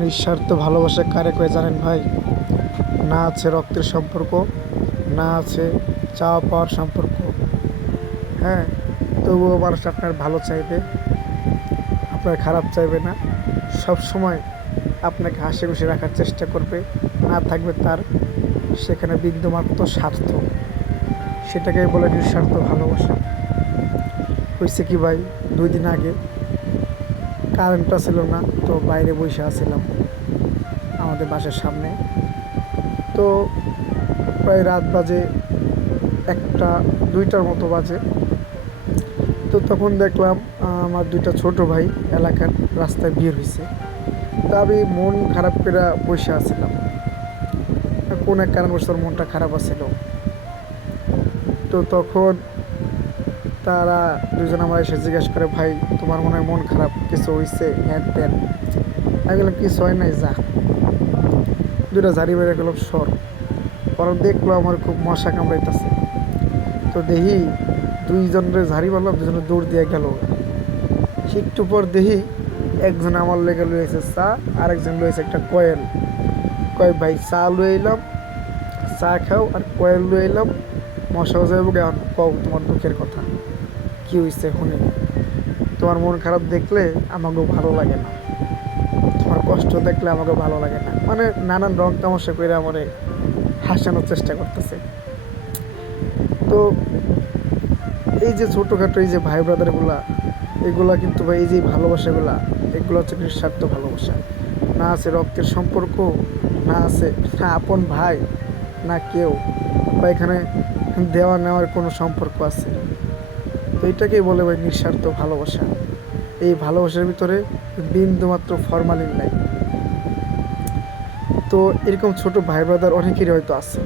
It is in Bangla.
নিঃস্বার্থ ভালোবাসা কারে কয়ে জানেন ভাই? না আছে রক্তের সম্পর্ক, না আছে চাওয়া পাওয়ার সম্পর্ক। হ্যাঁ তবুও মানুষ আপনার ভালো চাইবে, আপনার খারাপ চাইবে না। সব সময় আপনাকে হাসি খুশি রাখার চেষ্টা করবে, না থাকবে তার সেখানে বিন্দুমাত্র স্বার্থ। সেটাকে বলে নিঃস্বার্থ ভালোবাসা। হয়েছে কি ভাই? দুই দিন আগে কারেন্টটা ছিল না, তো বাইরে বসে আছিলাম আমাদের বাসার সামনে। তো প্রায় রাত বাজে একটা, দুইটার মতো বাজে। তো তখন দেখলাম আমার দুইটা ছোট ভাই এলাকার রাস্তায় বের হয়েছে তা আমি মন খারাপ করে বসে আছিলাম। কোন এক কারণবশত মনটা খারাপ আছিল। তো তখন তারা দুজন আমার এসে জিজ্ঞেস করে, ভাই, তোমার মনে হয় মন খারাপ? কিছু হয়েছে হ্যান ত্যান? আমি বললাম, কিছু হয় নাই, যা। দুটা ঝাড়ি বেড়ে গেলাম সর। পরে দেখল আমার খুব মশা কামড়াইতেছে। তো দেখি দুইজনের ঝাড়ি মারলাম দুজনে দৌড় দিয়ে গেল। একটু পর দেখি একজন আমার লেগে লয়েছে চা আর একজন লয়েছে একটা কয়েল। কয়, ভাই, চা লয়ে এলাম চা খাও, আর কয়েল লয়ে এলাম মশা যাব এখন কও তোমার দুঃখের কথা। কি হয়েছে শুনে তোমার মন খারাপ দেখলে আমাকেও ভালো লাগে না। তোমার কষ্ট দেখলে আমাকে ভালো লাগে না। মানে নানান রং তামাশা করে আমারে হাসানোর চেষ্টা করতেছে। তো এই যে ছোটোখাটো এই যে ভাই ব্রাদারগুলা, এগুলা কিন্তু ভাই এই যে ভালোবাসাগুলা, এগুলো হচ্ছে নিঃস্বার্থ ভালোবাসা। না আছে রক্তের সম্পর্ক, না আছে না আপন ভাই, না কেউ। বা এখানে দেওয়া নেওয়ার কোনো সম্পর্ক আছে। তো এটাকেই বলে ভাই নিঃস্বার্থ ভালোবাসা। এই ভালোবাসার ভিতরে বিন্দুমাত্র ফরমালিন নাই। তো এরকম ছোট ভাই ব্রাদার অনেকেরই হয়তো আছে।